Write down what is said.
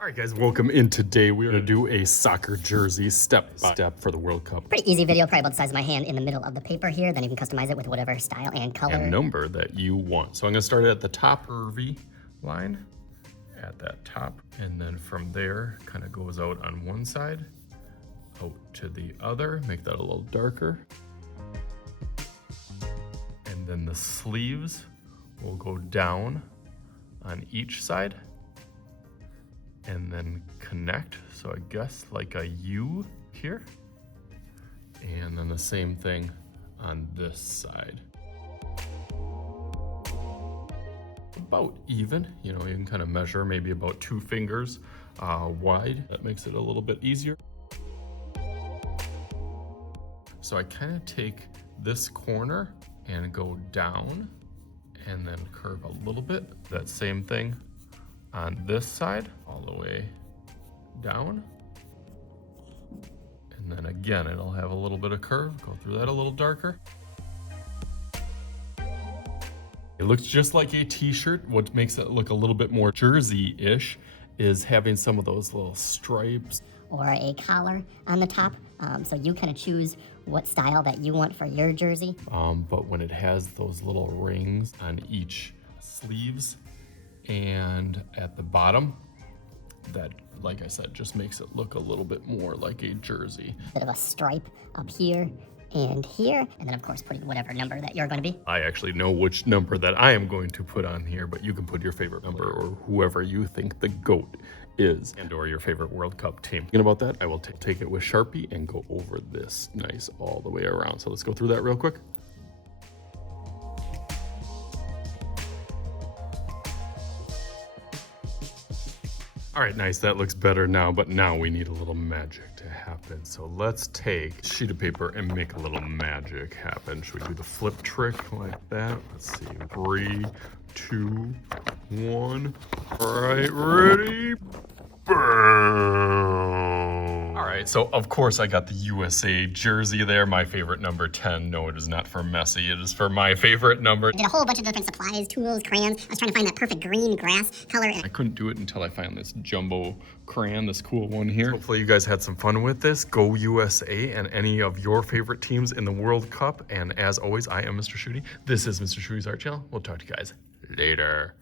All right, guys, welcome in. Today we're gonna do a soccer jersey step by step for the World Cup. Pretty easy video, probably about the size of my hand in the middle of the paper here. Then you can customize it with whatever style and color. And number that you want. So I'm gonna start at the top curvy line at that top. And then from there, kind of goes out on one side, out to the other, make that a little darker. And then the sleeves will go down on each side and then connect. So I guess like a U here. And then the same thing on this side. About even, you can kind of measure maybe about 2 fingers wide. That makes it a little bit easier. So I kind of take this corner and go down and then curve a little bit. That same thing on this side, all the way down. And then again, it'll have a little bit of curve. Go through that a little darker. It looks just like a t-shirt. What makes it look a little bit more jersey-ish is having some of those little stripes. Or a collar on the top. So you kind of choose what style that you want for your jersey. But when it has those little rings on each sleeves and at the bottom, that, like I said, just makes it look a little bit more like a jersey. Bit of a stripe up here and here, and then of course putting whatever number that you're going to be. I actually know which number that I am going to put on here, but you can put your favorite number or whoever you think the GOAT is, and or your favorite World Cup team. Thinking about that, I will take it with Sharpie and go over this nice all the way around. So let's go through that real quick. All right, nice, that looks better now, but now we need a little magic to happen. So let's take a sheet of paper and make a little magic happen. Should we do the flip trick like that? Let's see, 3, 2, 1. All right, ready? Boom. All right, so of course I got the USA jersey there, my favorite number 10. No, it is not for Messi, it is for my favorite number. I did a whole bunch of different supplies, tools, crayons. I was trying to find that perfect green grass color. I couldn't do it until I found this jumbo crayon, this cool one here. Hopefully you guys had some fun with this. Go USA and any of your favorite teams in the World Cup. And as always, I am Mr. Shooty. This is Mr. Shooty's Art Channel. We'll talk to you guys later.